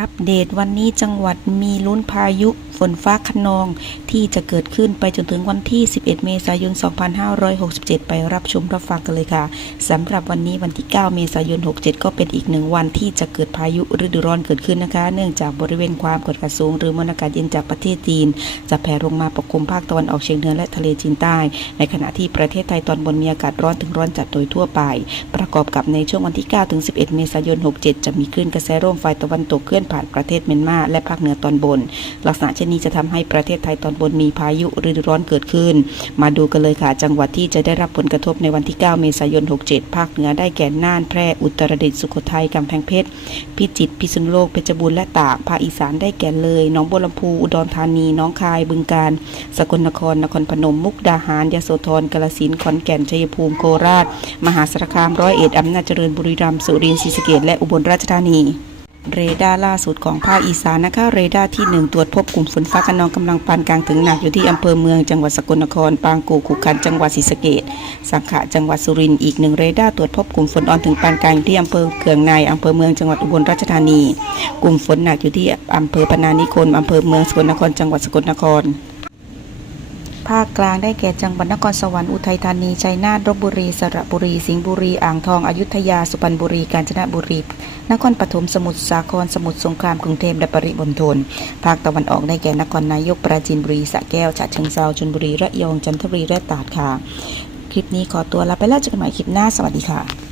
อัปเดตวันนี้จังหวัดมีลุ้นพายุ ฝนฟ้าคะนองที่จะเกิดขึ้นไปจนถึงวันที่ 11 เมษายน 2567 ไปรับชมรับฟังกันเลยค่ะสำหรับวันนี้วันที่ 9 เมษายน 67 ก็เป็นอีกหนึ่งวันที่จะเกิดพายุฤดูร้อนเกิดขึ้นนะคะ เนื่องจากบริเวณความกดอากาศสูง หรือมวลอากาศเย็นจากประเทศจีน จะแผ่ลงมาปกคลุมภาคตะวันออกเฉียงเหนือและทะเลจีนใต้ ในขณะที่ประเทศไทยตอนบนมีอากาศร้อนถึงร้อนจัดโดยทั่วไป ประกอบกับในช่วงวันที่ 9 ถึง 11 เมษายน 67 จะมีคลื่นกระแสร่มฝ่ายตะวันตกเคลื่อนผ่านประเทศเมียนมาและภาคเหนือตอนบน ลักษณะเช่นนี้จะทำให้ประเทศไทยตอนบนมีพายุฤดูร้อนเกิดขึ้น มาดูกันเลยค่ะจังหวัดที่จะได้รับผลกระทบในวันที่ 9 เมษายน 67 ภาคเหนือได้แก่น่านแพร่อุตรดิตถ์สุโขทัยกำแพงเพชรพิจิตรพิษณุโลกเพชรบูรณ์และตากภาคอีสานได้แก่เลยหนองบัวลำพูอุดรธานีน้องคายบึงกาฬสกลนครนครพนมมุกดาหารยโสธรกาฬสินธุ์ขอนแก่นชัยภูมิโคราช มหาสารคามร้อยเอ็ดอำนาจเจริญบุรีรัมย์สุรินทร์ศรีสะเกษและอุบลราชธานี เรดาร์ล่าสุดของภาคอีสานนะคะ เรดาร์ที่ 1 ตรวจพบกลุ่มฝนฟ้าคะนองกำลังปานกลางถึงหนักอยู่ที่อำเภอเมืองจังหวัดสกลนคร ปางกูขุขันจังหวัดศรีสะเกดสังขะจังหวัดสุรินทร์อีกหนึ่งเรดาร์ตรวจพบกลุ่มฝนอ่อนถึงปานกลางอยู่ที่อำเภอเขืองในอำเภอเมืองจังหวัดอุบลราชธานี กลุ่มฝนหนักอยู่ที่อำเภอพนานิคมอำเภอเมืองสกลนคร จังหวัดสกลนคร ภาคกลางได้แก่จังหวัดนครสวรรค์อุทัยธานีชัยนาทลบบุรีสระบุรี สิงห์บุรี อ่างทองอยุธยาสุพรรณบุรีกาญจนบุรี นครปฐมสมุทรสาครสมุทรสงครามกรุงเทพและปริมณฑลภาคตะวันออกได้แก่นครนายกปราจีนบุรีสระแก้วฉะเชิงเทราชลบุรีระยองจันทบุรีและตราดค่ะ คลิปนี้ขอตัวลาไปแล้วเจอกันใหม่คลิปหน้าสวัสดีค่ะ